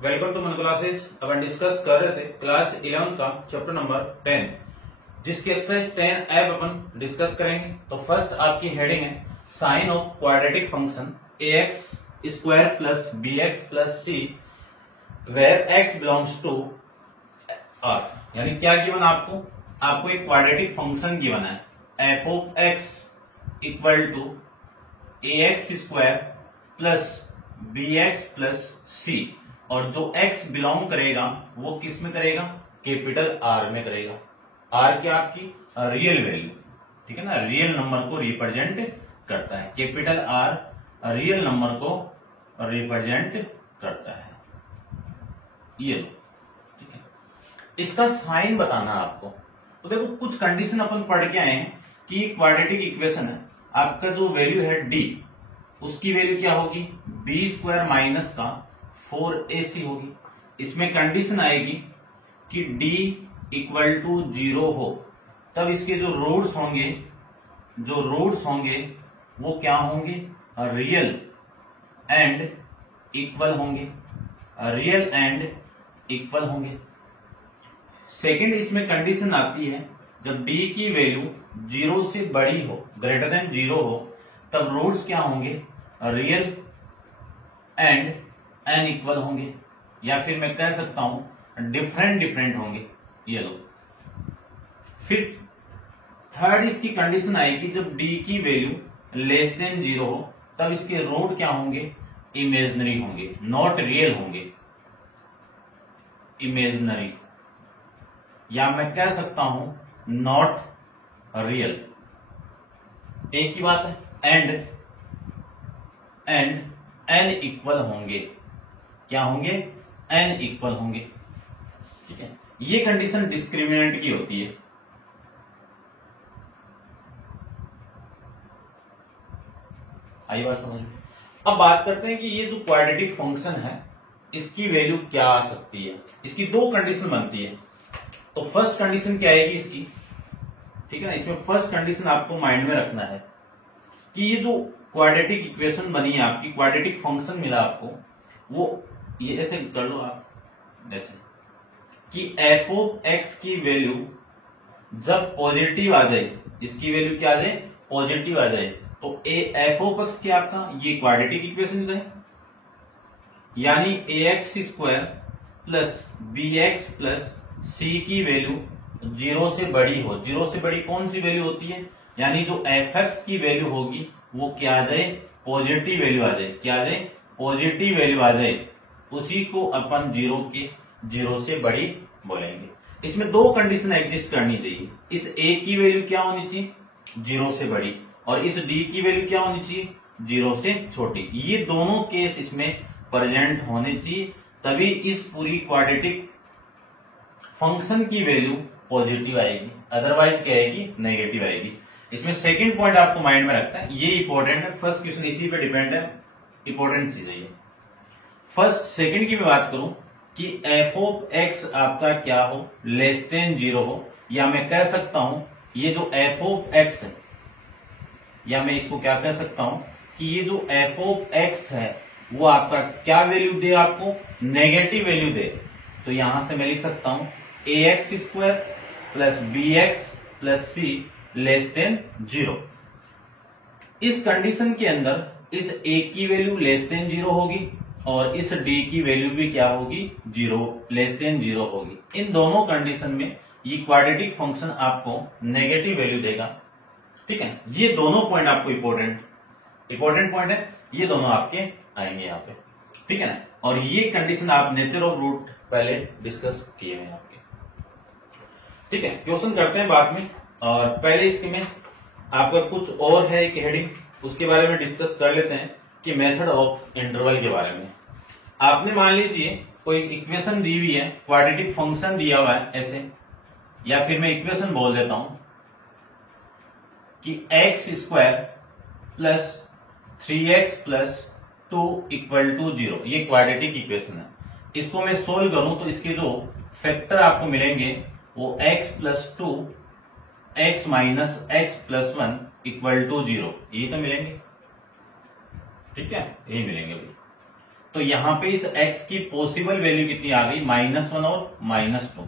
Welcome to मन classes. अपन discuss कर रहे थे क्लास 11 का चैप्टर नंबर 10, जिसकी एक्सरसाइज 10 ऐप अपन डिस्कस करेंगे। तो फर्स्ट आपकी हेडिंग है sine of quadratic function ax square plus bx plus c where x belongs to r। यानी क्या गिवन आपको एक क्वाड्रेटिक फंक्शन गिवन है f of x equal to ax square plus bx plus c, और जो x belong करेगा वो किस में करेगा, कैपिटल R में करेगा। R क्या आपकी रियल वैल्यू, ठीक है ना, रियल नंबर को रिप्रेजेंट करता है। कैपिटल R रियल नंबर को रिप्रेजेंट करता है। ये लो, ठीक है। इसका साइन बताना आपको। तो देखो कुछ कंडीशन अपन पढ़ के आए हैं कि क्वाड्रेटिक इक्वेशन है, आपका जो वैल्यू है d, उसकी वैल्यू क्या होगी b स्क्वायर माइनस का 4ac होगी। इसमें कंडीशन आएगी कि d इक्वल टू 0 हो, तब इसके जो रूट्स होंगे वो क्या होंगे, रियल एंड इक्वल होंगे। सेकंड इसमें कंडीशन आती है जब d की वैल्यू 0 से बड़ी हो, ग्रेटर देन 0 हो, तब रूट्स क्या होंगे, रियल एंड अनइक्वल होंगे, या फिर मैं कह सकता हूं डिफरेंट होंगे। ये लो। फिर थर्ड इसकी कंडीशन आएगी जब d की वैल्यू लेस देन 0 हो, तब इसके रूट क्या होंगे, इमेजिनरी होंगे, नॉट रियल होंगे, इमेजिनरी, या मैं कह सकता हूं नॉट रियल। एक ही बात है। एंड अनइक्वल होंगे, क्या होंगे, अनइक्वल होंगे, ठीक है। ये कंडीशन डिस्क्रिमिनेंट की होती है। आई बात समझ में। अब बात करते हैं कि ये जो क्वाड्रेटिक फंक्शन है इसकी वैल्यू क्या आ सकती है। इसकी दो कंडीशन बनती है। तो फर्स्ट कंडीशन क्या आएगी इसकी, ठीक है ना। इसमें फर्स्ट कंडीशन आपको माइंड में रखना है कि ये जो क्वाड्रेटिक इक्वेशन बनी है आपकी, क्वाड्रेटिक फंक्शन मिला आपको, वो ये ऐसे कर लो आप, जैसे कि f ऑफ x की वैल्यू जब पॉजिटिव आ जाए, इसकी वैल्यू क्या आ जाए, पॉजिटिव आ जाए, तो f ऑफ x क्या आपका ये क्वाड्रेटिक इक्वेशन है। यानी ax square plus bx plus c की वैल्यू 0 से बड़ी हो। 0 से बड़ी कौन सी वैल्यू होती है, यानी जो fx की वैल्यू होगी वो क्या आ जाए, पॉजिटिव वैल्यू आ जाए, क्या आ जाए, पॉजिटिव वैल्यू आ जाए, उसी को अपन 0 से बड़ी बोलेंगे। इसमें दो कंडीशन एग्जिस्ट करनी चाहिए। इस a की वैल्यू क्या होनी चाहिए, 0 से बड़ी, और इस d की वैल्यू क्या होनी चाहिए, 0 से छोटी। ये दोनों केस इसमें प्रेजेंट होने चाहिए, तभी इस पूरी क्वाड्रेटिक फंक्शन की वैल्यू पॉजिटिव आएगी, अदरवाइज क्या आएगी, नेगेटिव आएगी। इसमें सेकंड पॉइंट आपको माइंड में रखना है, ये इंपॉर्टेंट है। फर्स्ट क्वेश्चन इसी पे डिपेंड है, इंपॉर्टेंट चीज है ये। फर्स्ट सेकंड की मैं बात करूं कि f ऑफ x आपका क्या हो, लेस देन 0 हो, या मैं कह सकता हूं ये जो f ऑफ x है, या मैं इसको क्या कह सकता हूं कि ये जो f ऑफ x है वो आपका क्या वैल्यू दे, आपको नेगेटिव वैल्यू दे। तो यहां से मैं लिख सकता हूं ax square plus bx plus c less than 0। इस कंडीशन के अंदर इस a की वैल्यू लेस देन 0 होगी और इस d की वैल्यू भी क्या होगी, 0 लेस देन 0 होगी। इन दोनों कंडीशन में ये क्वाड्रेटिक फंक्शन आपको नेगेटिव वैल्यू देगा, ठीक है। ये दोनों पॉइंट आपको इंपॉर्टेंट पॉइंट है, ये दोनों आपके आएंगे यहाँ पे, ठीक है ना। और ये कंडीशन आप नेचर ऑफ रूट पहले डिस्कस किए हैं आपके, ठीक है। क्वेश्चन करते हैं बाद में, और पहले इसके में आपका कुछ और है एक हेडिंग, उसके बारे में डिस्कस कर लेते हैं कि मेथड ऑफ इंटरवल के बारे में। आपने मान लीजिए कोई इक्वेशन दी हुई है, क्वाड्रेटिक फंक्शन दिया हुआ है ऐसे, या फिर मैं इक्वेशन बोल देता हूं कि x square plus 3x plus 2 equal to 0, ये क्वाड्रेटिक इक्वेशन है। इसको मैं सोल्व करूं तो इसके जो फैक्टर आपको मिलेंगे वो x plus 2, x minus x plus 1 equal to 0, ये तो मिलेंगे, ठीक है, यही मिलेंगे भाई। तो यहां पे इस x की पॉसिबल वैल्यू कितनी आ गई, -1 और -2।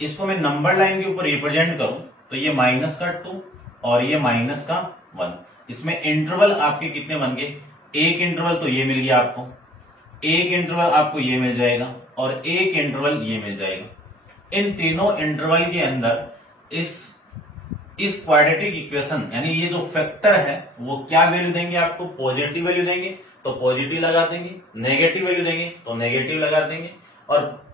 इसको मैं नंबर लाइन के ऊपर रिप्रेजेंट करूं तो ये -2 और ये -1। इसमें इंटरवल आपके कितने बन गए, एक इंटरवल तो ये मिल गया आपको, एक इंटरवल आपको ये मिल जाएगा और एक इंटरवल ये मिल जाएगा। इन तीनों इंटरवल के अंदर इस क्वाड्रेटिक इक्वेशन यानी ये जो फैक्टर है वो क्या वैल्यू देंगे आपको, पॉजिटिव वैल्यू देंगे तो पॉजिटिव लगा देंगे, नेगेटिव वैल्यू देंगे तो नेगेटिव लगा देंगे। और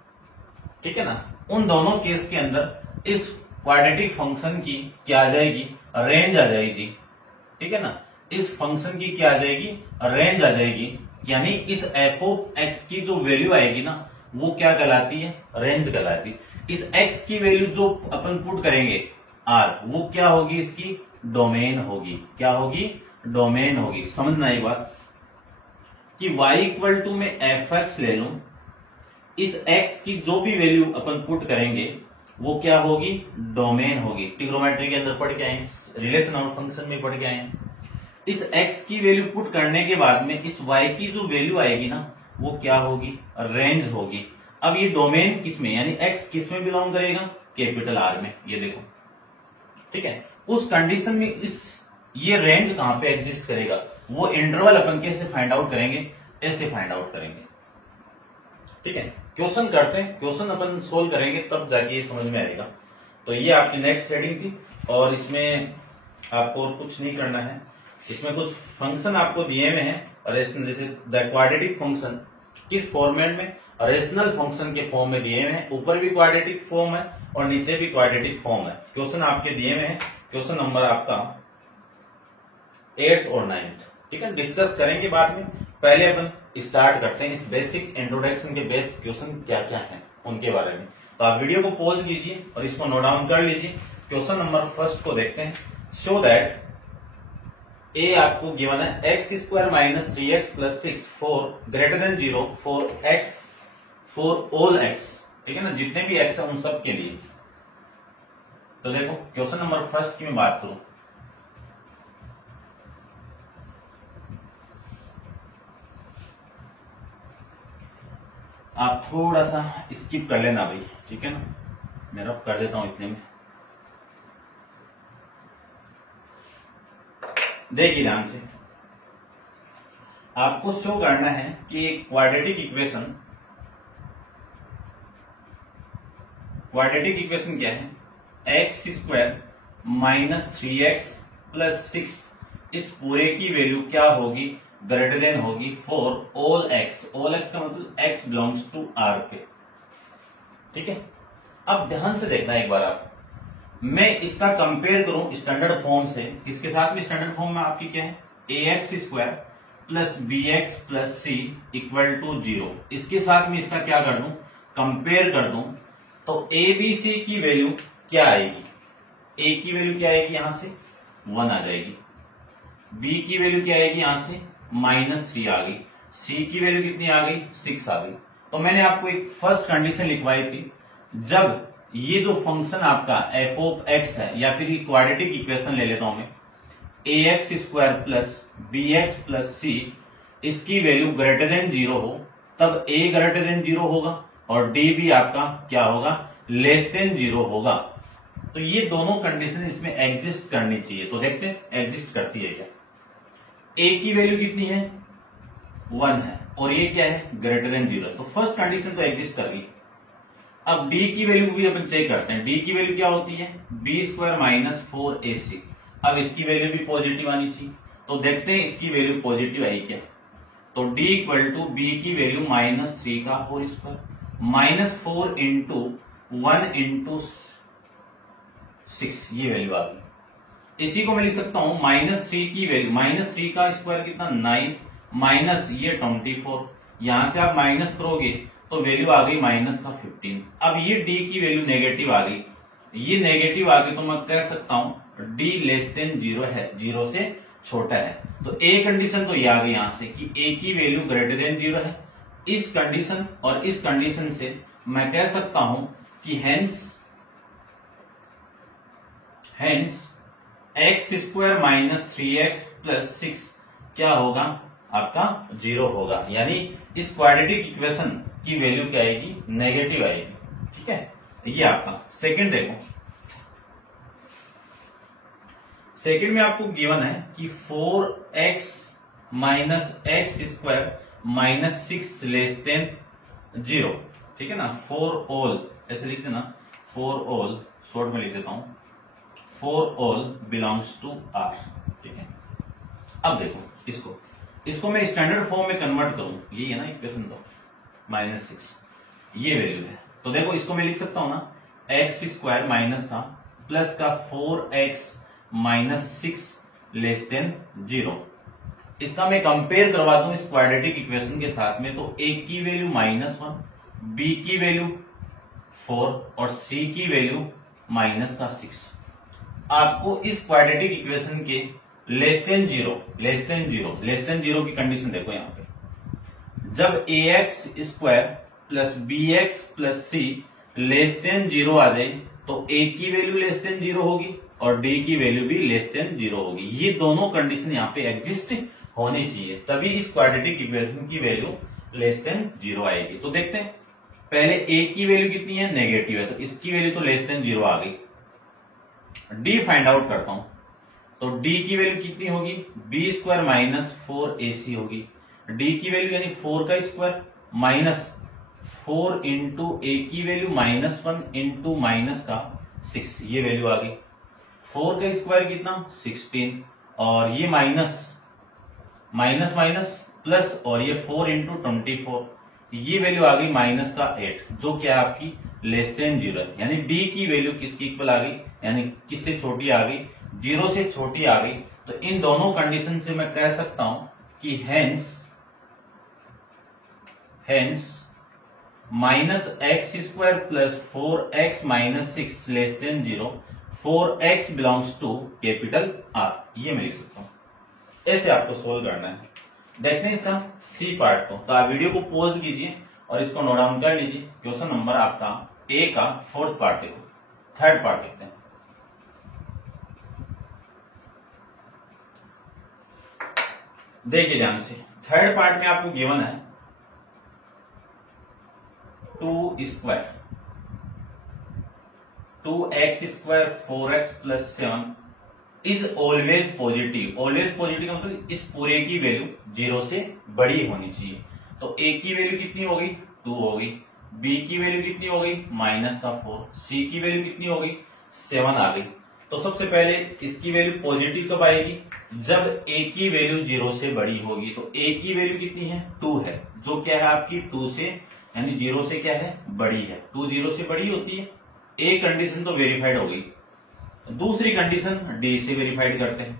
ठीक है ना, उन दोनों केस के अंदर इस क्वाड्रेटिक फंक्शन की क्या आ जाएगी, रेंज आ जाएगी। ठीक है ना, इस फंक्शन की क्या आ जाएगी, रेंज आ जाएगी। यानी इस एफ ऑफ एक्स की जो वैल्यू आएगी ना वो क्या कहलाती है, रेंज कहलाती है। इस एक्स की वैल्यू जो अपन पुट करेंगे आर, वो क्या होगी, इसकी डोमेन होगी। क्या होगी, डोमेन होगी। समझना एक बात कि y इक्वल टू में एफ एक्स ले लूं, इस x की जो भी वैल्यू अपन पुट करेंगे वो क्या होगी, डोमेन होगी। ट्रिग्नोमेट्री के अंदर पढ़ के आए, रिलेशन ऑफ फंक्शन में पढ़ के आए। इस x की वैल्यू पुट करने के बाद में इस y की जो वैल्यू आएगी ना वो क्या होगी, रेंज होगी। अब ये डोमेन किसमें यानी x किसमें बिलोंग करेगा, कैपिटल R में। ये देखो, ठीक है। उस कंडीशन में ये रेंज कहां पे एग्जिस्ट करेगा, वो इंटरवल अपन कैसे फाइंड आउट करेंगे, ऐसे फाइंड आउट करेंगे। ठीक है, क्वेश्चन करते हैं, क्वेश्चन अपन सोल्व करेंगे तब जाके ये समझ में आएगा। तो ये आपकी नेक्स्ट हेडिंग थी और इसमें आपको और कुछ नहीं करना है। इसमें कुछ फंक्शन आपको दिए हुए हैं, जैसे द क्वाड्रेटिक फंक्शन किस फॉर्मेट में, रेशनल फंक्शन के फॉर्म में दिए हुए हैं। ऊपर भी क्वाड्रेटिक फॉर्म है और नीचे भी क्वाड्रेटिक फॉर्म है। क्वेश्चन आपके दिए हुए हैं, क्वेश्चन नंबर आपका 8th और 9th। ठीक है, डिस्कस करेंगे बाद में। पहले अपन स्टार्ट करते हैं इस बेसिक इंट्रोडक्शन के बेस्ट क्वेश्चन क्या क्या हैं उनके बारे में। तो आप वीडियो को पॉज कीजिए और इसको नोट डाउन कर लीजिए। क्वेश्चन नंबर फर्स्ट को देखते हैं। शो दैट ए आपको गिवन है x square minus 3x plus 6 4 greater than 0 for all x। ठीक है ना, जितने भी x है उन सब के लिए। तो देखो क्वेश्चन नंबर फर्स्ट की मैं बात करूं, आप थोड़ा सा स्किप कर लेना भाई, ठीक है ना, मैं रफ कर देता हूं इतने में। देखिए ध्यान से, आपको शो करना है कि क्वाड्रेटिक इक्वेशन क्या है, x square minus 3x plus 6, इस पूरे की वैल्यू क्या होगी, ग्रेटर देन होगी for all x। All x का मतलब x बिलोंग्स टू R पे। ठीक है, अब ध्यान से देखना एक बार आप, मैं इसका कंपेयर करूं स्टैंडर्ड फॉर्म से, इसके साथ में स्टैंडर्ड फॉर्म में आपकी क्या है, ax square plus bx plus c equal to 0। इसके साथ में इसका क्या कर दूं, कंपेयर कर दूं, तो a b c की वैल्यू क्या आएगी, a की वैल्यू क्या आएगी, यहां से 1 आ जाएगी, b की वैल्यू क्या आएगी, यहां से -3 आ गई, c की वैल्यू कितनी आ गई, 6 आ गई। तो मैंने आपको एक फर्स्ट कंडीशन लिखवाई थी, जब ये जो फंक्शन आपका एफ ऑफ एक्स है, या फिर ये क्वाड्रेटिक इक्वेशन ले लेता हूं मैं, ax square plus bx plus c, इसकी वैल्यू ग्रेटर देन 0 हो, तब a ग्रेटर देन 0 होगा और d भी आपका क्या होगा, लेस देन 0 होगा। तो ये दोनों कंडीशन इसमें एग्जिस्ट करनी चाहिए। तो देखते हैं एग्जिस्ट करती है क्या। a की वैल्यू कितनी है, 1 है, और ये क्या है, ग्रेटर देन 0। तो फर्स्ट कंडीशन तो एग्जिस्ट कर गई। अब d की वैल्यू भी अपन चेक करते हैं। d की वैल्यू क्या होती है, b स्क्वायर माइनस 4ac। अब इसकी वैल्यू भी पॉजिटिव आनी चाहिए, तो देखते हैं इसकी वैल्यू पॉजिटिव आई क्या। तो d इक्वल टू b की वैल्यू -3 का होल स्क्वायर, -4 इंटू 1 इंटू 6, ये वैल्यू आ गई। इसी को मैं लिख सकता हूं -3 की वैल्यू, -3 का स्क्वायर कितना 9, माइनस ये 24, यहां से आप माइनस करोगे तो वैल्यू आ गई माइनस का 15। अब ये d की वैल्यू नेगेटिव आ गई, ये नेगेटिव आ गई, तो मैं कह सकता हूं d लेस देन 0 है, 0 से छोटा है। तो a कंडीशन तो ये आ गई यहां से कि a की वैल्यू ग्रेटर देन 0 है। इस कंडीशन और इस कंडीशन से मैं कह सकता हूं कि hence x square minus 3x plus 6 क्या होगा, आपका 0 होगा, यानी इस क्वाड्रेटिक इक्वेशन की वैल्यू क्या आएगी, नेगेटिव आएगी। ठीक है, ये आपका सेकंड देखो। सेकंड में आपको गिवन है कि 4x minus x square minus 6 less than 0। ठीक है ना, फॉर ऑल ऐसे लिख देना, फॉर ऑल शॉर्ट में लिख देता हूं, for all belongs to R. ठीक है, अब देखो इसको मैं स्टैंडर्ड फॉर्म में कन्वर्ट करूं, ये है ना इक्वेशन दो, -6 ये वैल्यू है। तो देखो इसको मैं लिख सकता हूं ना, एक्स स्क्वायर माइनस का प्लस का 4x माइनस 6 लेस देन 0। इसका मैं कंपेयर करवा दूं इस क्वाड्रेटिक इक्वेशन के साथ में, तो a की वैल्यू -1, b की वैल्यू 4 और c की वैल्यू -6। आपको इस क्वाड्रेटिक इक्वेशन के लेस देन जीरो की कंडीशन देखो यहां पे, जब ax square plus bx plus c less than 0 आ जाए तो a की वैल्यू लेस देन 0 होगी और d की वैल्यू भी लेस देन 0 होगी। ये दोनों कंडीशन यहाँ पे एग्जिस्ट होनी चाहिए, तभी इस क्वाड्रेटिक इक्वेशन की वैल्यू लेस देन 0 आएगी। तो देखते हैं, पहले a की वैल्यू कितनी है, नेगेटिव है, तो इसकी वैल्यू तो लेस देन 0 आ गई। d फाइंड आउट करता हूं, तो d की वैल्यू कितनी होगी, b स्क्वायर माइनस 4ac होगी। d की वैल्यू यानी 4 का स्क्वायर माइनस 4 इंटू a की वैल्यू -1 इंटू माइनस का 6, ये वैल्यू आ गई। 4 का स्क्वायर कितना, 16, और ये माइनस प्लस, और ये 4 इंटू 24, ये वैल्यू आ गई माइनस का 8, जो क्या है आपकी लेस देन 0 है। यानी d की वैल्यू किसकी इक्वल आ गई, यानी किससे छोटी आ गई, 0 से छोटी आ गई। तो इन दोनों कंडीशन से मैं कह सकता हूं कि hence -x square plus 4x minus 6 less than 0, 4x belongs to capital R, ये मैं लिख सकता हूं। ऐसे आपको सोल्व करना है। देखते हैं इसका सी पार्ट को, तो आप वीडियो को पॉज कीजिए और इसको नोट डाउन कर लीजिए। क्वेश्चन नंबर आपका ए का 4th पार्ट देखो, 3rd पार्ट देखते हैं। देखिए ध्यान से, 3rd पार्ट में आपको गिवन है 2x square 4x plus 7 is always positive. Always positive का मतलब इस पूरे की वैल्यू 0 से बड़ी होनी चाहिए। तो a की वैल्यू कितनी हो गई, 2 हो गई, b की वैल्यू कितनी हो गई -4, c की वैल्यू कितनी हो गई 7 आ गई। तो सबसे पहले इसकी वैल्यू पॉजिटिव कब आएगी, जब a की वैल्यू 0 से बड़ी होगी। तो a की वैल्यू कितनी है, 2 है, जो क्या है आपकी 2 से यानी 0 से क्या है, बड़ी है। 2 0 से बड़ी होती है, a कंडीशन तो वेरीफाइड हो गई। दूसरी कंडीशन d से वेरीफाइड करते हैं।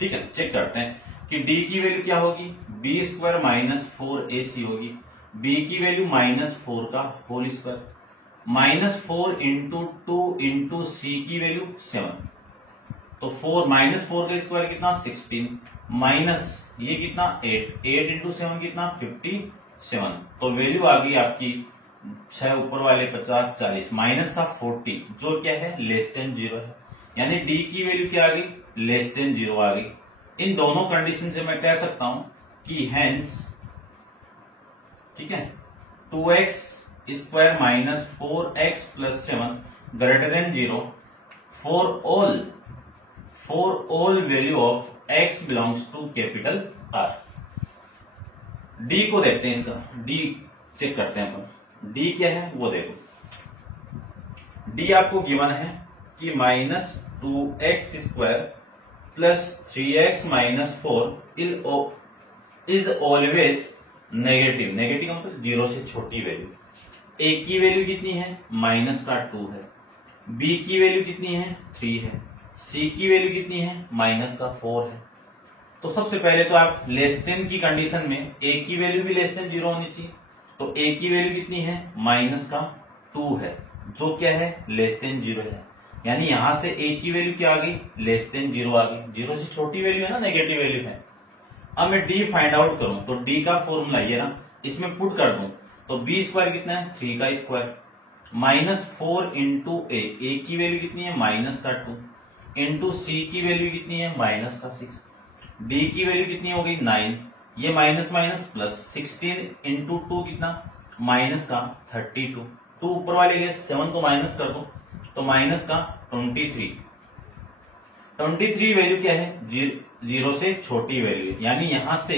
ठीक है, चेक करते हैं कि d की वैल्यू क्या होगी, b स्क्वायर माइनस 4ac होगी, b की वैल्यू -4 का whole square, -4 into 2 into c की वैल्यू 7, तो 4 -4 का स्क्वायर कितना 16, माइनस ये कितना 8 इंटू 7 कितना 57, तो वैल्यू आ गई आपकी 6 ऊपर वाले 50 40 माइनस का 40, जो क्या है लेस देन 0 है। यानी d की वैल्यू क्या आ गई, लेस देन 0 आ गई। इन दोनों कंडीशन से मैं कह सकता हूं कि हेंस, ठीक है, 2x square minus 4x plus 7 greater than 0 for all value of x belongs to capital R। d को देखते हैं, इसका d चेक करते हैं अपन, d क्या है वो देखो। d आपको गिवन है कि -2x square plus 3x minus 4 is always negative. Negative मतलब 0 से छोटी वैल्यू। a की वैल्यू कितनी है, -2 है, b की वैल्यू कितनी है 3 है, c की वैल्यू कितनी है -4 है। तो सबसे पहले तो आप लेस देन की कंडीशन में a की वैल्यू भी लेस देन 0 होनी चाहिए। तो a की वैल्यू कितनी है -2 है, जो क्या है लेस देन 0 है। यानी यहां से a की वैल्यू क्या आ गई, लेस देन 0 आ गई। 0 से छोटी वैल्यू है ना, नेगेटिव वैल्यू है। अब मैं d फाइंड आउट करूं तो d का फॉर्मूला ये ना, इसमें पुट कर दूं तो b स्क्वायर कितना है 3 का स्क्वायर, -4 इंटू a की वैल्यू कितनी है -2 इंटू c की वैल्यू कितनी है -6, d की वैल्यू कितनी हो गई 9, ये माइनस माइनस प्लस 16 इंटू 2 कितना माइनस का 32, 2 ऊपर वाले गए 7 को माइनस कर दो तो माइनस का 23। 23 वैल्यू क्या है, 0 से छोटी वैल्यू, यानी यहां से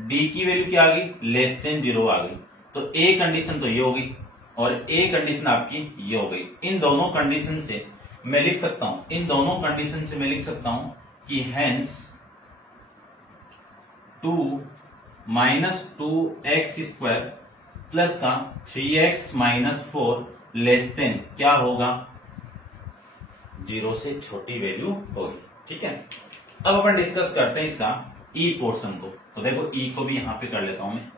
डी की वैल्यू क्या आ गई, लेस देन 0 आ गई। तो ए कंडीशन तो ये हो गई और ए कंडीशन आपकी ये हो गई। इन दोनों कंडीशन से मैं लिख सकता हूं, इन दोनों कंडीशन से मैं लिख सकता हूं कि हेंस 2 माइनस 2x² प्लस का 3x माइनस 4 लेस देन क्या होगा, 0 से छोटी वैल्यू होगी। ठीक है, अब अपन डिस्कस करते हैं इसका ई पोर्शन को। तो देखो ई को भी यहां पे कर लेता हूं मैं।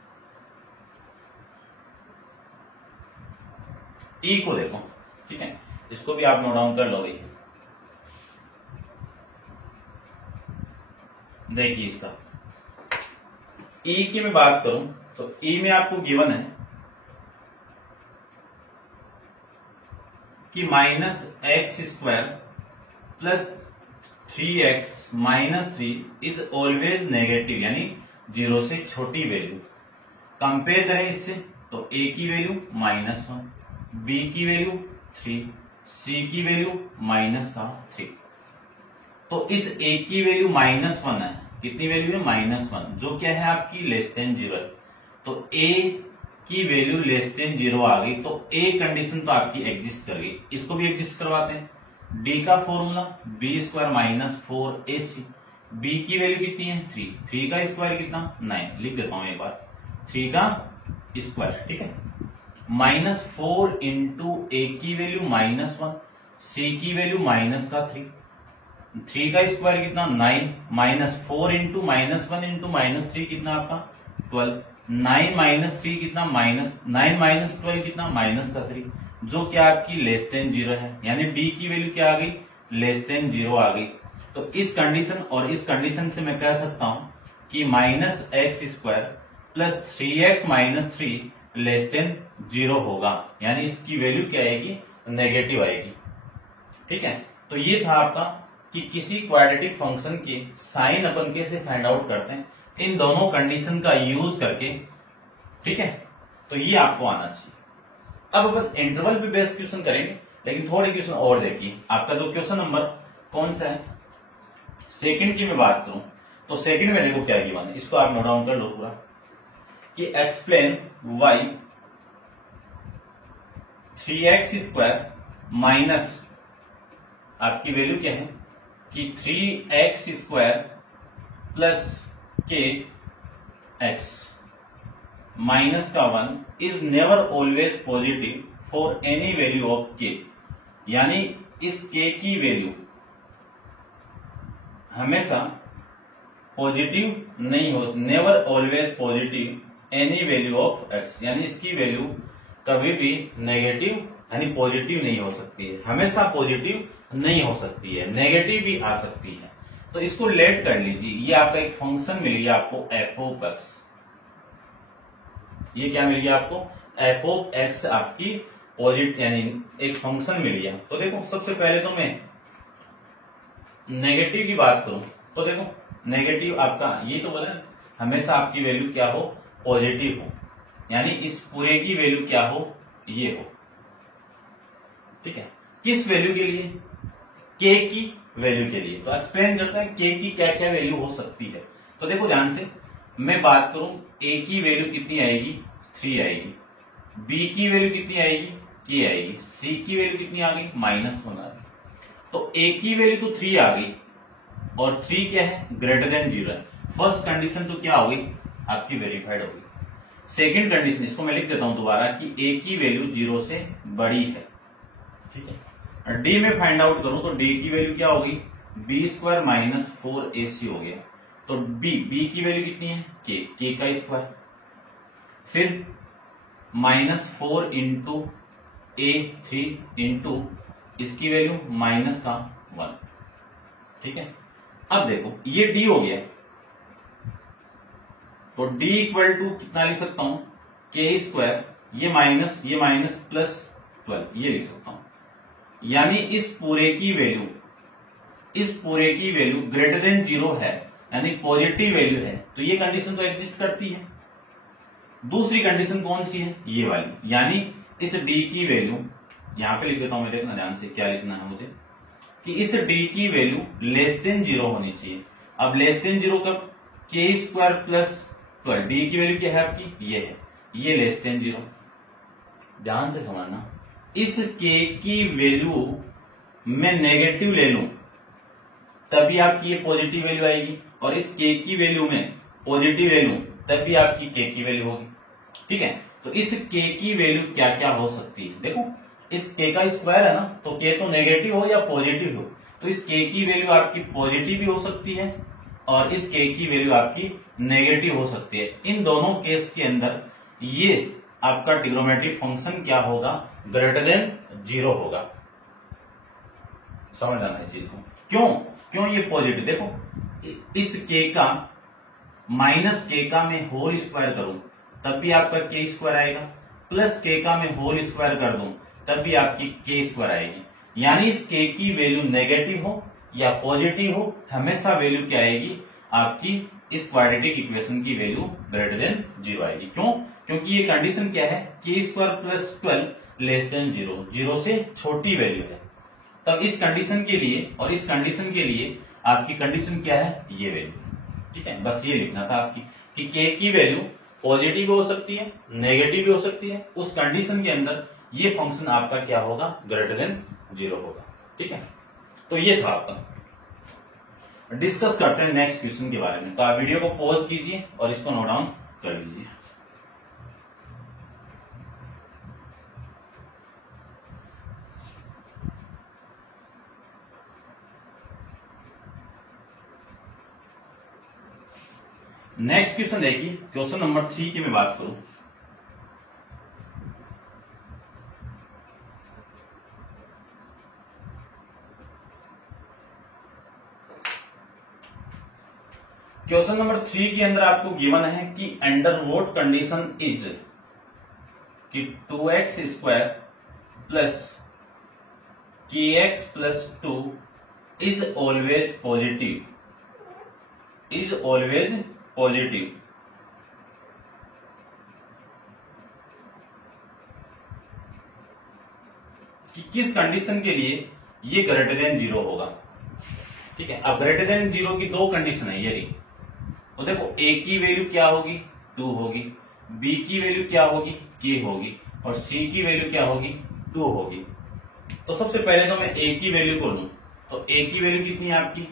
ई को देखो, ठीक है, इसको भी आप नोट डाउन कर लोगे। देखिए इसका ई की मैं बात करूं तो ई में आपको गिवन है कि -x² plus 3x minus 3 is always negative, यानी 0 से छोटी वैल्यू। कंपेयर करें इससे तो a की वैल्यू -1, b की वैल्यू 3, c की वैल्यू -3। तो इस a की वैल्यू -1 है, कितनी वैल्यू है, -1, जो क्या है आपकी लेस देन 0 है। तो a की वैल्यू लेस देन 0 आ गई, तो a कंडीशन तो आपकी एग्जिस्ट कर गई। इसको भी एग्जिस्ट करवाते हैं। d का फॉर्मूला b² -4ac, b की वैल्यू कितनी है 3, 3 का स्क्वायर कितना 9, लिख देता हूं एक बार 3 का स्क्वायर। ठीक है, -4 इंटू a की वैल्यू -1, c की वैल्यू -3, 3 का स्क्वायर कितना 9, -4 इंटू -1 इंटू -3 कितना आपका 12, 9 माइनस 3 कितना -9 माइनस 12 कितना -3, जो क्या आपकी लेस देन 0 है, यानी d की वैल्यू क्या आ गई, लेस देन 0 आ गई। तो इस कंडीशन और इस कंडीशन से मैं कह सकता हूं कि -x² plus 3x minus 3 less than 0 होगा, यानी इसकी वैल्यू क्या आएगी, नेगेटिव आएगी। ठीक है, तो ये था आपका कि किसी क्वाड्रेटिक फंक्शन के साइन अपन कैसे फाइंड आउट करते हैं, इन दोनों कंडीशन का यूज करके। ठीक है, तो ये आपको आना चाहिए। अब अपन इंटरवल पे बेस्ड क्वेश्चन करेंगे, लेकिन थोड़े क्वेश्चन और देखिए। आपका जो क्वेश्चन नंबर कौन सा है, सेकंड की मैं बात करूं तो सेकंड में देखो क्या गिवन है, इसको आप नोट डाउन कर लो पूरा कि एक्सप्लेन y 3x² माइनस आपकी वैल्यू क्या है कि 3x² प्लस kx माइनस का 1 is never always positive for any value of k, यानी इस k की वैल्यू हमेशा पॉजिटिव नहीं हो, never always positive any value of x, यानी इसकी वैल्यू कभी भी नेगेटिव यानी पॉजिटिव नहीं हो सकती है, हमेशा पॉजिटिव नहीं हो सकती है, नेगेटिव भी आ सकती है। तो इसको लेट कर लीजिए, ये आपका एक फंक्शन मिल गया आपको f ऑफ x, ये क्या मिल गया आपको, f ऑफ x आपकी पॉजिटिव यानी एक फंक्शन मिल गया। तो देखो सबसे पहले तो मैं नेगेटिव की बात करूं तो देखो नेगेटिव आपका ये तो बोला हमेशा आपकी वैल्यू क्या हो, पॉजिटिव हो, यानी इस पूरे की वैल्यू क्या हो, ये हो। ठीक है, किस वैल्यू के लिए, k की वैल्यू के लिए। तो एक्सप्लेन करते हैं k की क्या क्या वैल्यू हो सकती है। तो देखो ध्यान से, मैं बात करूं a की वैल्यू कितनी आएगी, 3 आएगी, b की वैल्यू कितनी आएगी, k आएगी, c की वैल्यू कितनी आ गई, -1 आ गई। तो a की वैल्यू तो 3 आ गई और 3 क्या है, ग्रेटर देन 0 है। फर्स्ट कंडीशन तो क्या हो गई आपकी, वेरीफाइड हो गई। सेकेंड कंडीशन, इसको मैं लिख देता हूं दोबारा कि a की वैल्यू 0 से बड़ी है। ठीक है, d में फाइंड आउट करूं तो d की वैल्यू क्या होगी, b² -4ac हो गया। तो b की वैल्यू कितनी है, k का स्क्वायर, फिर -4 इंटू a3 इंटू इसकी वैल्यू -1। ठीक है, अब देखो ये d हो गया, तो d इक्वल टू कितना लिख सकता हूं, k², ये माइनस प्लस 12, ये लिख सकता हूं, यानी इस पूरे की वैल्यू ग्रेटर देन 0 है, यानी पॉजिटिव वैल्यू है, तो ये कंडीशन तो एग्जिस्ट करती है। दूसरी कंडीशन कौन सी है, ये वाली, यानी इस डी की वैल्यू, यहां पे लिख देता हूं मैं, देखना ध्यान से क्या लिखना है मुझे, कि इस डी की वैल्यू लेस देन 0 होनी चाहिए। अब लेस देन 0 कब, के स्क्वायर प्लस 12, डी की वैल्यू क्या है आपकी, ये है, ये लेस देन 0। ध्यान से समझना, इस के की वैल्यू मैं नेगेटिव ले लूं तभी आपकी ये पॉजिटिव वैल्यू आएगी, और इस के की वैल्यू में पॉजिटिव ले लूं तभी आपकी के की वैल्यू होगी। ठीक है, तो इस के की वैल्यू क्या क्या हो सकती है, देखो इस के का स्क्वायर है ना, तो के तो नेगेटिव हो या पॉजिटिव हो, तो इस के की वैल्यू आपकी पॉजिटिव भी हो सकती है और इस के की वैल्यू आपकी नेगेटिव हो सकती है। इन दोनों केस के अंदर ये आपका ट्रिग्नोमेट्रिक फंक्शन क्या होगा, ग्रेटर देन 0 होगा। समझ आना इस चीज को, क्यों ये पॉजिटिव, देखो इस के का माइनस के का मैं होल स्क्वायर करूं तब भी आपका के स्क्वायर आएगा, प्लस के का मैं होल स्क्वायर कर दूं तब भी आपकी के स्क्वायर आएगी। यानी इस के की वैल्यू नेगेटिव हो या पॉजिटिव हो, हमेशा वैल्यू क्या आएगी आपकी, इस क्वाड्रेटिक इक्वेशन की वैल्यू ग्रेटर देन 0 आएगी। क्यों, क्योंकि ये कंडीशन क्या है, के स्क्वायर प्लस 12 लेस देन 0, 0 से छोटी वैल्यू है। तब इस कंडीशन के लिए और इस कंडीशन के लिए आपकी कंडीशन क्या है, ये वैल्यू। ठीक है, बस ये लिखना था आपकी कि के की वैल्यू पॉजिटिव भी हो सकती है, नेगेटिव भी हो सकती है। उस कंडीशन के अंदर ये फंक्शन आपका क्या होगा, ग्रेटर देन 0 होगा। ठीक है, तो ये था आपका। डिस्कस करते हैं नेक्स्ट क्वेश्चन के बारे में। तो आप वीडियो को पॉज कीजिए और इसको नोट डाउन कर लीजिए। नेक्स्ट क्वेश्चन देखिए, क्वेश्चन नंबर 3 की मैं बात करूं, क्वेश्चन नंबर 3 के अंदर आपको गिवन है कि अंडर व्हाट कंडीशन इज कि 2x square plus kx plus 2 is always positive, is always positive. कि किस कंडीशन के लिए ये ग्रेटर देन 0 होगा। ठीक है, अब ग्रेटर देन 0 की दो कंडीशन है, ये तो देखो a की वैल्यू क्या होगी, 2 होगी, b की वैल्यू क्या होगी, k होगी, और c की वैल्यू क्या होगी, 2 होगी। तो सबसे पहले तो मैं a की वैल्यू को लूं, तो a की वैल्यू कितनी है आपकी,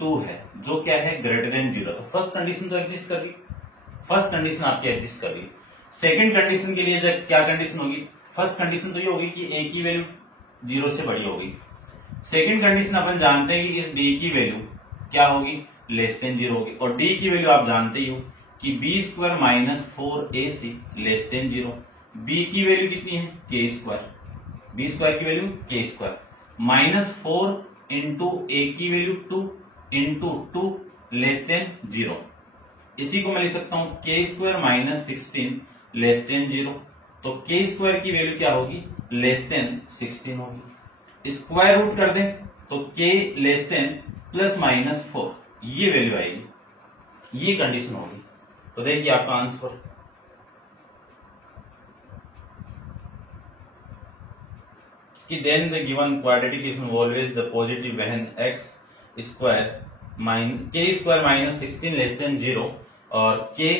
2 है, जो क्या है ग्रेटर देन 0। तो फर्स्ट कंडीशन तो एग्जिस्ट कर गई, फर्स्ट कंडीशन आपकी एग्जिस्ट कर गई। सेकंड कंडीशन के लिए क्या कंडीशन होगी, फर्स्ट कंडीशन तो ये होगी कि a की वैल्यू 0 से बड़ी होगी। सेकंड कंडीशन अपन जानते हैं कि इस b की वैल्यू क्या होगी, लेस देन 0 होगी, और d की वैल्यू आप जानते ही हो कि b square minus 4ac less than 0। b की वैल्यू कितनी है, k स्क्वायर, b स्क्वायर की value k square minus 4 into a की वैल्यू 2 इंटू 2 लेस देन 0। इसी को मैं लिख सकता हूं k square minus 16 less than 0। तो k स्क्वायर की वैल्यू क्या होगी, लेस देन 16 होगी। स्क्वायर रूट कर दें तो k less than plus minus 4, ये वैल्यू आएगी, ये कंडीशन होगी। तो देखिए आपका आंसर, कि then the given quadratic equation always the positive when x square k square minus 16 less than 0 और k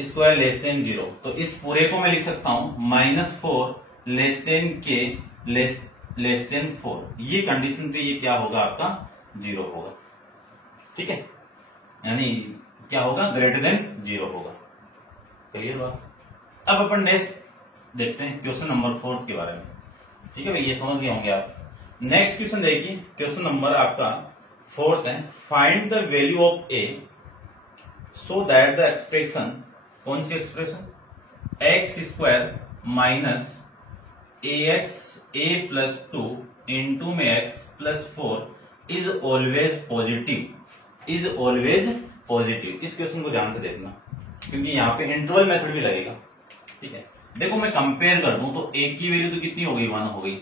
स्क्वायर लेस देन 0। तो इस पूरे को मैं लिख सकता हूं minus 4 less than k less than 4, ये कंडीशन पे ये क्या होगा आपका, 0 होगा। ठीक है, यानी क्या होगा, ग्रेटर देन 0 होगा। क्लियर बात। अब अपन नेक्स्ट देखते हैं क्वेश्चन नंबर 4 के बारे में। ठीक है भाई, ये समझ गए होंगे आप। नेक्स्ट क्वेश्चन देखिए, क्वेश्चन नंबर आपका 4 है, find the value of a so that the expression, कौन सी expression, x square minus ax a plus 2 into में x प्लस 4 is always positive, is always positive. इस क्वेश्चन को ध्यान से देखना, क्योंकि यहाँ पे इंटरवल मेथड भी लगेगा। ठीक है, देखो मैं कंपेयर कर दूं तो a की वैल्यू तो कितनी हो गई, 1 हो गई,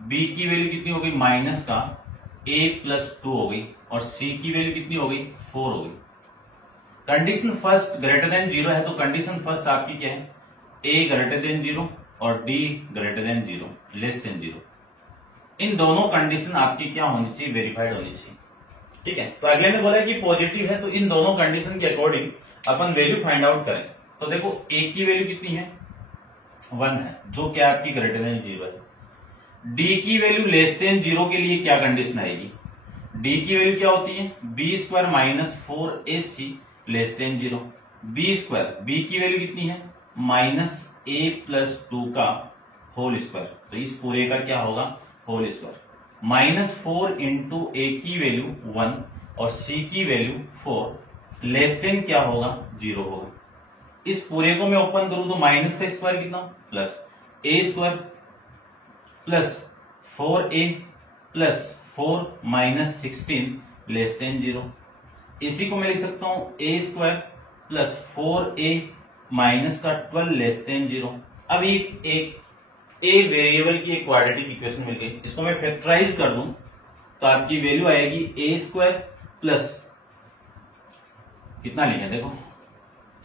b की वैल्यू कितनी हो गई, माइनस का a+2 हो गई और c की वैल्यू कितनी हो गई 4 हो गई। कंडीशन फर्स्ट ग्रेटर देन 0 है तो कंडीशन फर्स्ट आपकी क्या है a ग्रेटर देन 0 और d greater than 0 less than 0। इन दोनों कंडीशन आपकी क्या होनी चाहिए वेरीफाइड होनी चाहिए। ठीक है, तो अगले ने बोला कि पॉजिटिव है तो इन दोनों कंडीशन के अकॉर्डिंग अपन वैल्यू फाइंड आउट करें। तो देखो a की वैल्यू कितनी है 1 है जो क्या आपकी ग्रेटर देन 0 है। d की वैल्यू लेस देन 0 के लिए क्या कंडीशन आएगी, d की वैल्यू क्या होती है b² minus 4ac less than 0। b² b की वैल्यू कितनी है -a+2 का होल स्क्वायर, तो इस पूरे का क्या होगा होल स्क्वायर। -4 इंटू a की वैल्यू 1 और c की वैल्यू 4 लेस देन क्या होगा 0 होगा। इस पूरे को मैं ओपन करूं तो माइनस का स्क्वायर कितना plus a² plus 4a plus 4 minus 16 less than 0। इसी को मैं लिख सकता हूं a² प्लस 4a माइनस का 12 लेस देन 0। अब एक a वेरिएबल की एक क्वाड्रेटिक इक्वेशन मिल गई, इसको मैं फैक्टराइज कर दूं तो आपकी वैल्यू आएगी a² प्लस कितना लिखा देखो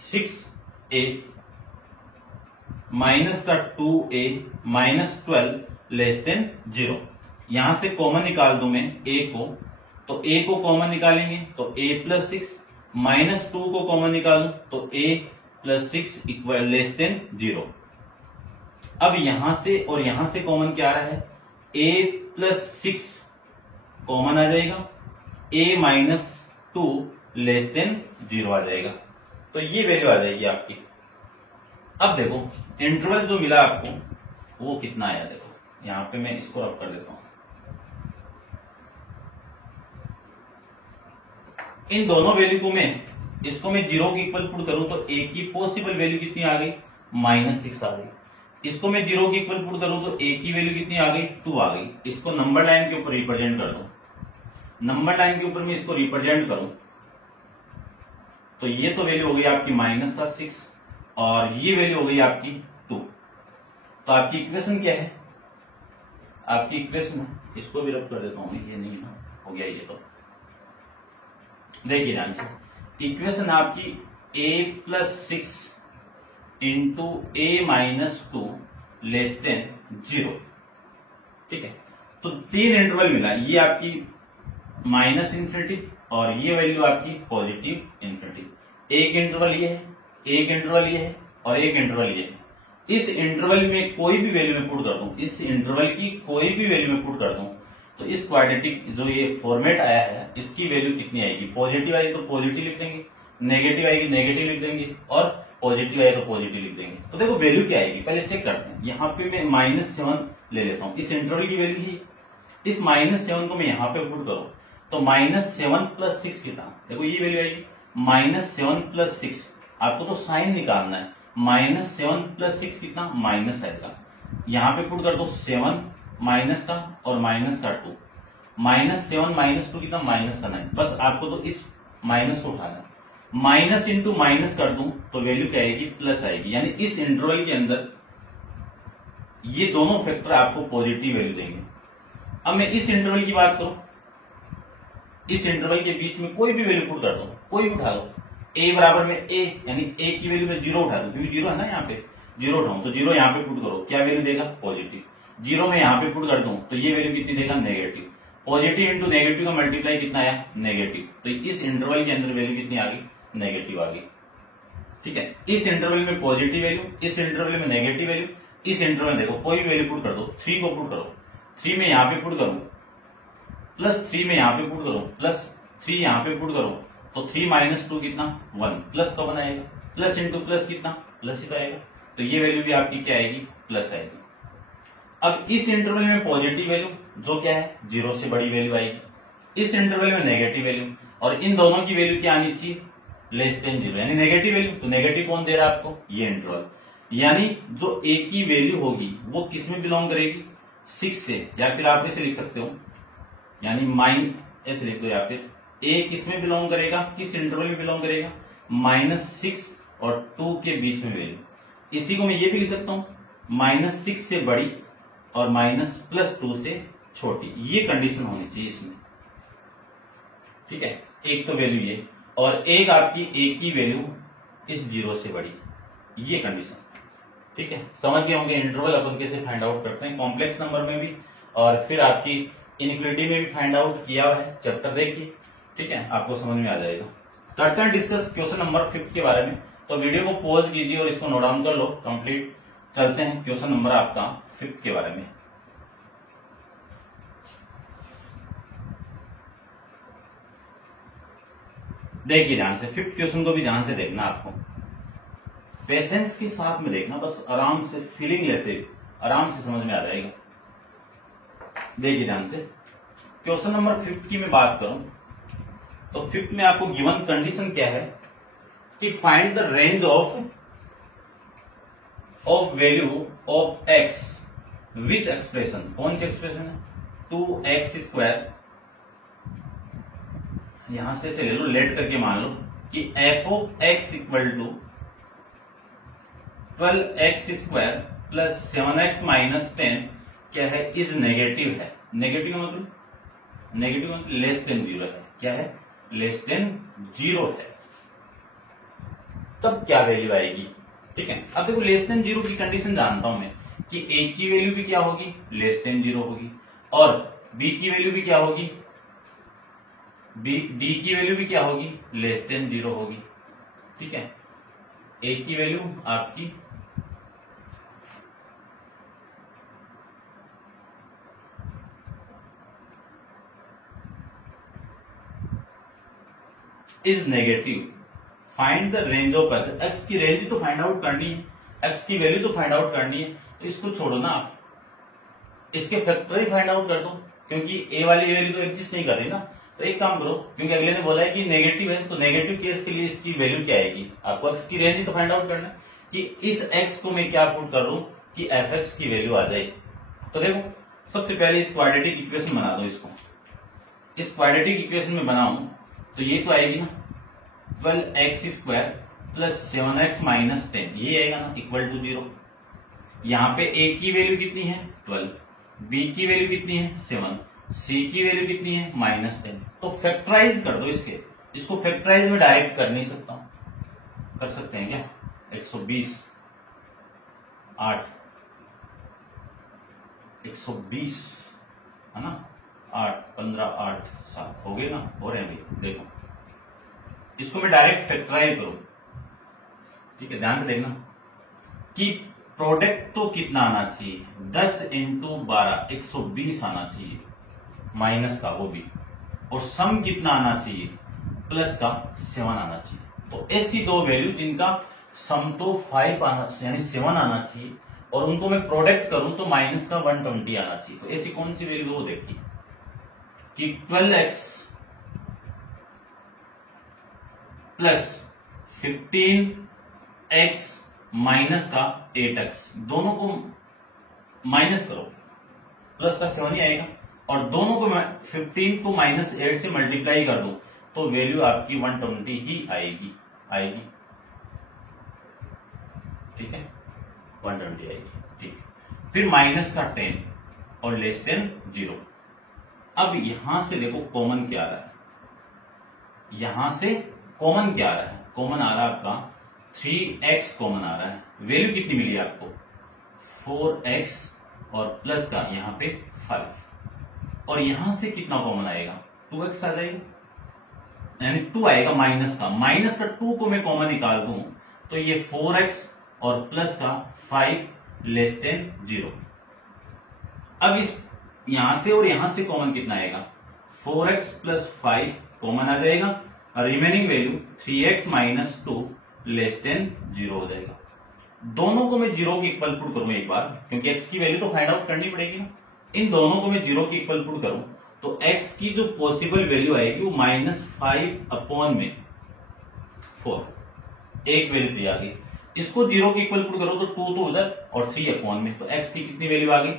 6a माइनस का 2a माइनस 12 लेस देन 0। यहां से कॉमन निकाल दूं मैं a को, तो a को कॉमन निकालेंगे तो a प्लस 6 माइनस 2 को कॉमन निकालूं तो a plus 6 equal less than 0। अब यहां से और यहां से कॉमन क्या आ रहा है a प्लस 6 कॉमन आ जाएगा, a माइनस 2 लेस देन 0 आ जाएगा, तो ये वैल्यू आ जाएगी आपकी। अब देखो इंटरवल जो मिला आपको वो कितना आया, देखो यहां पे मैं इसको रब कर देता हूं। इन दोनों वैल्यू को इसको मैं 0 के इक्वल पुट करूं तो a की पॉसिबल वैल्यू कितनी आ गई -6 आ गई। इसको मैं 0 के इक्वल पुट करूं तो a की वैल्यू कितनी आ गई 2 आ गई। इसको नंबर लाइन के ऊपर रिप्रेजेंट कर दो, नंबर लाइन के ऊपर मैं इसको रिप्रेजेंट करूं तो ये तो वैल्यू हो गई आपकी -6 और ये वैल्यू हो गई आपकी 2। तो आपकी इक्वेशन क्या है, आपकी इक्वेशन इसको भी रब कर देता हूं, ये नहीं हो गया ये तो देखिए ध्यान से इक्वेशन आपकी a plus 6 into a minus 2 less than 0। ठीक है, तो 3 इंटरवल मिला, ये आपकी -∞ और ये वैल्यू आपकी +∞। एक इंटरवल ये है, एक इंटरवल ये है और एक इंटरवल ये है। इस इंटरवल में कोई भी वैल्यू में पुट कर दूं, इस इंटरवल की कोई भी वैल्यू में पुट कर दूं तो इस क्वाड्रेटिक जो ये फॉर्मेट आया है इसकी वैल्यू कितनी आएगी, पॉजिटिव आएगी तो पॉजिटिव लिख देंगे, नेगेटिव आएगी नेगेटिव लिख देंगे और पॉजिटिव आएगी तो पॉजिटिव लिख देंगे। तो देखो वैल्यू क्या आएगी पहले चेक करते हैं। यहाँ पे मैं -7 ले लेता हूँ, इस इंटरवल की वैल्यू ही, इस -7 को मैं यहाँ पे पुट करूँ तो -7 प्लस 6 कितना, देखो ये वैल्यू आएगी -7 प्लस 6। आपको तो साइन निकालना है, -7 प्लस 6 कितना माइनस आएगा, यहाँ पे पुट कर दो 7 माइनस का और माइनस का 2, -7 माइनस 2 कितना माइनस का 9। बस आपको तो इस माइनस को उठाना है, माइनस इंटू माइनस कर दूं तो वैल्यू क्या आएगी प्लस आएगी। यानी इस इंटरवल के अंदर ये दोनों फैक्टर आपको पॉजिटिव वैल्यू देंगे। अब मैं इस इंटरवल की बात करूं, इस इंटरवल के बीच में कोई भी वैल्यू पुट कर दो, कोई भी उठा दो, a बराबर में a यानी a की वैल्यू में 0 उठा दो क्योंकि 0 है ना, यहाँ पे 0 उठाऊं तो 0 यहाँ पे पुट करो, क्या वैल्यू देगा पॉजिटिव। 0 में यहाँ पे पुट कर दूं तो ये वैल्यू कितनी देगा नेगेटिव। पॉजिटिव इंटू नेगेटिव का मल्टीप्लाई कितना आया नेगेटिव, तो इस इंटरवल के अंदर वैल्यू कितनी आ गई नेगेटिव आ गई। ठीक है, इस इंटरवल में पॉजिटिव वैल्यू, इस इंटरवल में नेगेटिव वैल्यू, इस इंटरवल में देखो कोई भी वैल्यू पुट कर दो, 3 को पुट करो, 3 में यहाँ पे पुट करूं प्लस 3 में यहाँ पे पुट करो प्लस 3 यहाँ पे पुट करो तो 3 माइनस 2 कितना 1 प्लस का बनाएगा, प्लस इंटू प्लस कितना प्लस ही आएगा, तो ये वैल्यू भी आपकी क्या आएगी प्लस आएगी। अब इस इंटरवल में पॉजिटिव वैल्यू जो क्या है 0 से बड़ी वैल्यू आएगी, इस इंटरवल में नेगेटिव वैल्यू और इन दोनों की वैल्यू क्या आनी चाहिए लेस देन 0 यानी नेगेटिव वैल्यू। तो नेगेटिव कौन दे रहा है आपको ये इंटरवल, यानी जो a की वैल्यू होगी वो किस में बिलोंग करेगी 6 से, या फिर आप इसे लिख सकते हो यानी माइन ऐसे लिख दो, या फिर a किस में बिलोंग करेगा किस इंटरवल में बिलोंग करेगा -6 और 2 के बीच में वैल्यू। इसी को मैं ये भी लिख सकता हूँ -6 से बड़ी और -+2 से छोटी, ये कंडीशन होनी चाहिए इसमें। ठीक है, एक तो वैल्यू ये, और एक आपकी ए की वैल्यू इस 0 से बड़ी, ये कंडीशन। ठीक है, समझ गए होंगे इंटरवल अपन कैसे फाइंड आउट करते हैं कॉम्प्लेक्स नंबर में भी, और फिर आपकी इनइक्वालिटी में भी फाइंड आउट किया हुआ है, चैप्टर देखिए। ठीक है, आपको समझ में आ जाएगा। करते हैं डिस्कस क्वेश्चन नंबर 5 के बारे में। तो वीडियो को पॉज कीजिए और इसको नोट डाउन कर लो कंप्लीट। चलते हैं क्वेश्चन नंबर आपका 5 के बारे में। देखिए ध्यान से, 5th क्वेश्चन को भी ध्यान से देखना, आपको पेशेंस के साथ में देखना, बस आराम से फीलिंग लेते हुए आराम से समझ में आ जाएगा। देखिए ध्यान से, क्वेश्चन नंबर 5 की मैं बात करूं तो 5 में आपको गिवन कंडीशन क्या है कि find the range of value of x which expression, कौन सी एक्सप्रेशन है, 2x², यहां से ले लो, लेट करके मान लो कि f(x) = 12x² + 7x - 10 क्या है, इज नेगेटिव है। नेगेटिव मतलब लेस देन 0 है। क्या है, लेस देन 0 है। तब क्या वैल्यू आएगी। ठीक है, अब देखो लेस देन 0 की कंडीशन जानता हूं मैं कि a की वैल्यू भी क्या होगी, लेस देन 0 होगी, और b की वैल्यू भी क्या होगी, d की वैल्यू भी क्या होगी, लेस देन 0 होगी। ठीक है, a की वैल्यू आपकी is negative, find the range of x की रेंज तो फाइंड आउट करनी है, एक्स की वैल्यू तो फाइंड आउट करनी है। तो इसको छोड़ो ना आप, इसके फैक्टर ही फाइंड आउट कर दो, क्योंकि ए वाली वैल्यू तो एग्जिस्ट नहीं कर रही ना। तो एक काम करो, क्योंकि अगले ने बोला है कि नेगेटिव है, तो नेगेटिव केस के लिए इसकी वैल्यू क्या आएगी, आपको एक्स की रेंज ही तो फाइंड आउट करना है कि इस एक्स को मैं क्या पुट कर दूं कि एफ एक्स की वैल्यू आ जाए। तो देखो सबसे पहले इस क्वाड्रेटिक इक्वेशन बना दो, इसको इस क्वाड्रेटिक इक्वेशन में बनाऊं तो ये तो आएगी ना 12x² + 7x - 10, ये आएगा ना इक्वल टू 0। यहाँ पे a की वैल्यू कितनी है 12, b की वैल्यू कितनी है 7, c की वैल्यू कितनी है -10। तो फैक्टराइज कर दो इसको फैक्टराइज में डायरेक्ट कर नहीं सकता हूं, कर सकते हैं क्या, 120 8 120 है ना, 8 15 8 7 हो गए ना, हो रहे हैं। देखो इसको मैं डायरेक्ट फैक्टराइज करूं। ठीक है, ध्यान से देखना कि प्रोडक्ट तो कितना आना चाहिए, 10 × 12 120 आना चाहिए, माइनस का वो भी, और सम कितना आना चाहिए, प्लस का 7 आना चाहिए। तो ऐसी दो वैल्यू जिनका सम तो 5 आना यानी 7 आना चाहिए, और उनको मैं प्रोडक्ट करूं तो माइनस का 120 आना चाहिए। तो ऐसी कौन सी वैल्यू वो देखिए कि 12x + 15x माइनस का 8x, दोनों को माइनस करो, प्लस का 7 ही आएगा, और दोनों को 15 को -8 से मल्टीप्लाई कर दो तो वैल्यू आपकी 120 ही आएगी। ठीक है, 120 आएगी। ठीक है, फिर माइनस का 10 और लेस देन 0। अब यहां से देखो कॉमन क्या आ रहा है, यहां से कॉमन क्या आ रहा है, कॉमन आ रहा है आपका 3x कॉमन आ रहा है। वैल्यू कितनी मिली आपको 4x, और प्लस का यहां पे 5, और यहां से कितना कॉमन आएगा 2x आ जाएगा, यानी 2 आएगा माइनस का 2 को मैं कॉमन निकाल दूं तो ये 4x और प्लस का 5 लेस देन 0। अब इस यहां से और यहां से कॉमन कितना आएगा 4x + 5 कॉमन आ जाएगा, remaining value 3x - 2 less than 0 हो जाएगा। दोनों को मैं 0 के इक्वल पुट करूं एक बार, क्योंकि x की वैल्यू तो फाइंड आउट करनी पड़ेगी ना। इन दोनों को मैं 0 के इक्वल पुट करूं तो x की जो पॉसिबल वैल्यू आएगी वो -5/4, एक वैल्यू दी आ गई। इसको 0 के इक्वल पुट करो तो 2 तो उधर और 3/, में तो x की कितनी वैल्यू आ गई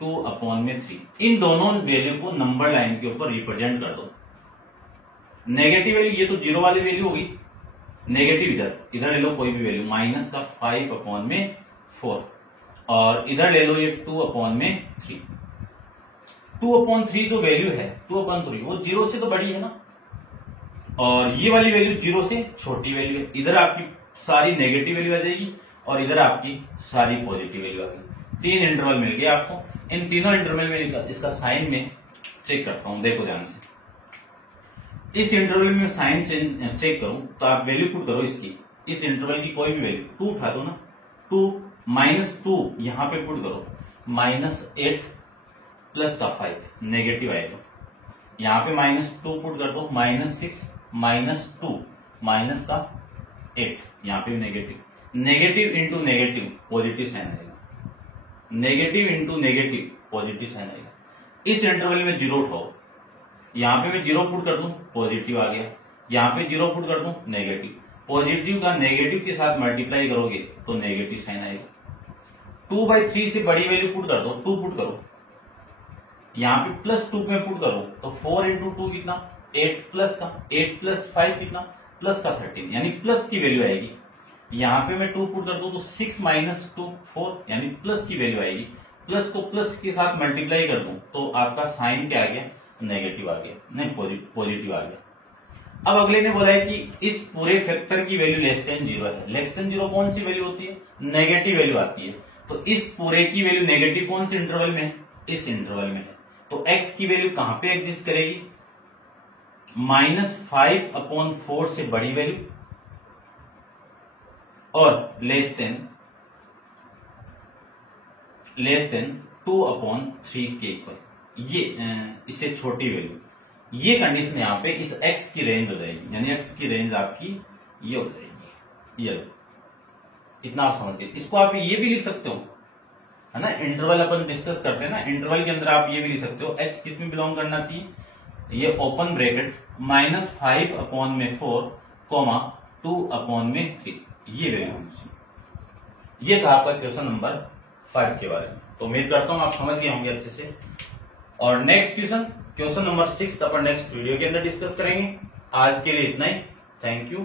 2/3। इन दोनों वैल्यू को नंबर लाइन के ऊपर रिप्रेजेंट कर दो। नेगेटिव वैल्यू ये तो 0 वाली वैल्यू होगी, नेगेटिव इधर ले लो कोई भी वैल्यू, माइनस का 5/4, और इधर ले लो ये 2/3। 2/3 जो वैल्यू है 2/3 वो 0 से तो बड़ी है ना, और ये वाली वैल्यू 0 से छोटी वैल्यू है। इधर आपकी सारी नेगेटिव वैल्यू आ जाएगी और इधर आपकी सारी पॉजिटिव वैल्यू आ गई। 3 इंटरवल मिल गए आपको। इन तीनों इंटरवल में इसका साइन में चेक करता हूं, देखो ध्यान से। इस इंटरवल में साइन चेक करूं तो आप वैल्यू पुट करो इसकी, इस इंटरवल की कोई भी वैल्यू 2 उठा दो ना, 2 -2 यहां पे पुट करो, -8 प्लस का 5 नेगेटिव आएगा। यहां पे -2 पुट कर दो, -6 -2 माइनस का 8, यहां पे negative, negative into negative positive sign आएगा, negative into negative positive sign आएगा। इस इंटरवल में 0 उठाओ, यहां पे मैं 0 पुट कर दूं पॉजिटिव आ गया, यहां पे 0 पुट कर दूं नेगेटिव, पॉजिटिव का नेगेटिव के साथ मल्टीप्लाई करोगे तो नेगेटिव साइन आएगा। 2/3 से बड़ी वैल्यू पुट कर दो, 2 पुट करो, यहां पे +2 में पुट करो तो 4 इंटू 2 कितना 8 प्लस का 8 प्लस 5 कितना प्लस का 13, यानी प्लस की वैल्यू आएगी। यहां पे मैं 2 पुट कर दूं तो 6 - 2 4, यानी प्लस की वैल्यू आएगी। प्लस को प्लस के साथ मल्टीप्लाई कर दूं तो आपका साइन क्या आ गया, नेगेटिव आ गया, नहीं पॉजिटिव आ गया। अब अगले ने बोला है कि इस पूरे फैक्टर की वैल्यू लेस देन 0 है। लेस देन 0 कौन सी वैल्यू होती है, नेगेटिव वैल्यू आती है। तो इस पूरे की वैल्यू नेगेटिव कौन से इंटरवल में है, इस इंटरवल में है। तो x की वैल्यू कहां पे एग्जिस्ट करेगी, -5/4 से बड़ी वैल्यू और लेस देन 2/3 के इक्वल, ये इससे छोटी वैल्यू। ये कंडीशन यहां पे इस x की रेंज हो जाएगी, यानी x की रेंज आपकी ये हो जाएगी, ये इतना आप समझ गए। इसको आप ये भी लिख सकते हो, है ना, इंटरवल अपन डिस्कस करते हैं ना, इंटरवल के अंदर आप ये भी लिख सकते हो x किस में बिलोंग करना चाहिए, ये ओपन ब्रैकेट -5/4 2/3, ये वैल्यू होनी चाहिए। ये था आपका क्वेश्चन नंबर 5 के बारे में। तो उम्मीद करता हूं आप समझ गए होंगे अच्छे से। और नेक्स्ट क्वेश्चन नंबर 6 अपन नेक्स्ट वीडियो के अंदर डिस्कस करेंगे। आज के लिए इतना ही, थैंक यू।